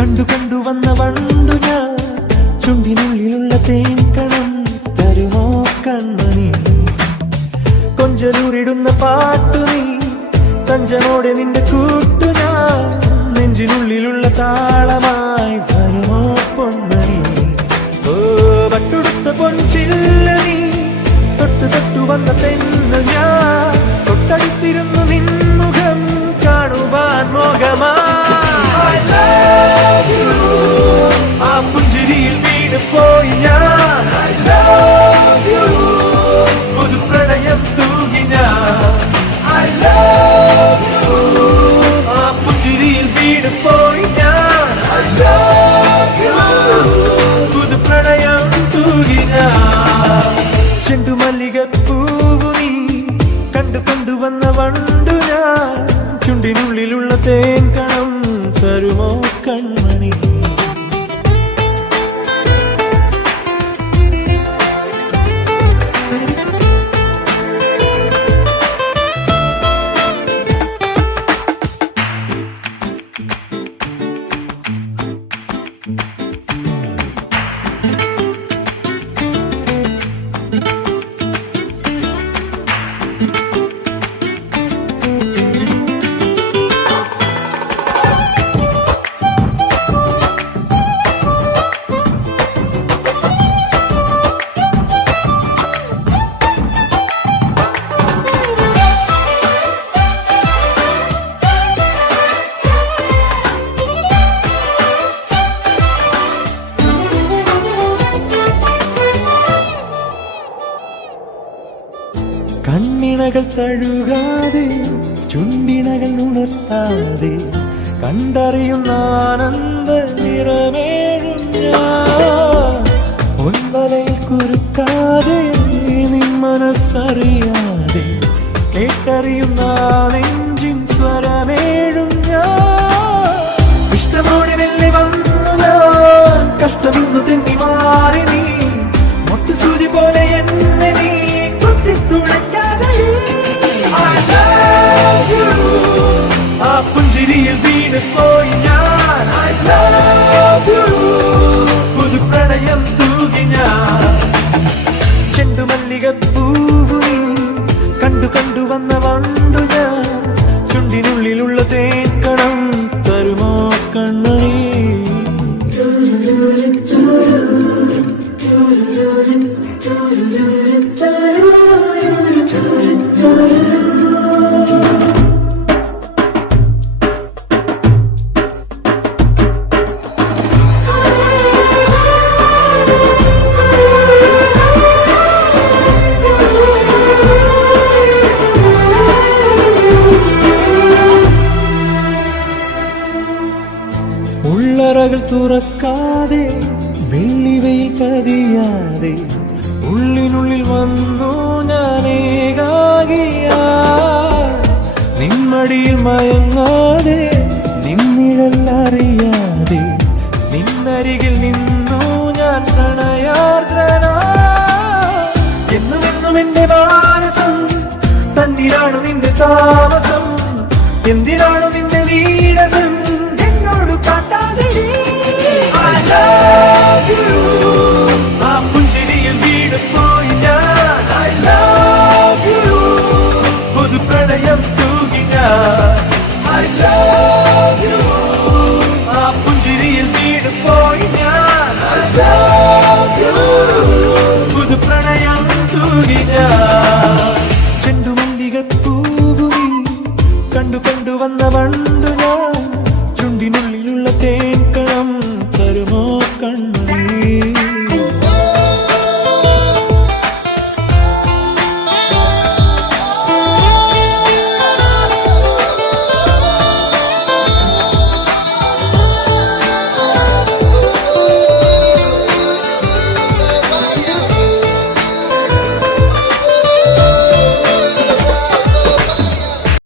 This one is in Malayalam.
കണ്ടു കണ്ടു വന്ന വണ്ടു ഞാൻ, ചുണ്ടിനുള്ളിലുള്ള തേൻകണം തരുമോ കൺമണി? കൊഞ്ചലൂരിടുന്ന പാട്ടു നീ, തഞ്ചനോടെ നിന്റെ കൂട്ടു ഞാൻ, നെഞ്ചിനുള്ളിലുള്ള താളമായി വരുമോ പൊന്മണി? ഓ പട്ടുടുത്ത പൊൻചില്ല നീ, തൊട്ടു തൊട്ടു വന്ന തെന്നൽ ഞാൻ, തൊട്ടടുത്തിരുന്നു നിൻമുഖം കാണുവാൻ മോഹമാ. ആ പുഞ്ചിരിയിൽ വീണ് പോയി ഞാൻ, ഒരു പ്രണയം തൂകി ഞാൻ. ആ പുഞ്ചിരിയിൽ വീണ് പോയി ഞാൻ, ഒരു പ്രണയം തൂകി ഞാൻ. ചെണ്ടുമല്ലികപ്പൂവു നീ, കണ്ടു കൊണ്ടുവന്ന വണ്ടു ഞാൻ, ചുണ്ടിനുള്ളിലുള്ള തേൻകണം തരുമോ കൺമണി? കണ്ണിണകൾ തഴുകാതെ, ചുണ്ടിണകൾ ഉണർത്താതെ, കണ്ടറിയുന്ന ആനന്ദ നിറമേഴും ഞാൻ. പൊൻവലയിൽ കുരുക്കാതെ, നിൻ മനസ്സറിയാതെ, കേട്ടറിയുന്ന നെഞ്ചിൻ സ്വരമേഴും ഞാൻ. ഇഷ്ടമോടെ വെള്ളി വന്നു ഞാൻ, കഷ്ടമിന്നു തെന്നി മാറി നീ, മൊട്ടുസൂചി പോലെ എന്നെ നീ ആ പുഞ്ചിരിയിൽ വീണ് പോയി ഞാൻ, പുതു പ്രണയം തൂകി ഞാൻ. ചെണ്ടുമല്ലികപ്പൂവു നീ, കണ്ടു കണ്ടു വന്ന വണ്ടു ഞാൻ, ചുണ്ടിനുള്ളിലുള്ള തേൻകണം തരുമോ കൺമണി? ഉള്ളറകൾ തുറക്കാതെ, വെള്ളിവയിൽ പതിയാതെ, ഉള്ളിനുള്ളിൽ വന്നു ഞാനേകാകിയാ. നിന്മടിയിൽ മയങ്ങാതെ, നിന്നിഴൽ അറിയാതെ, നിന്നരികിൽ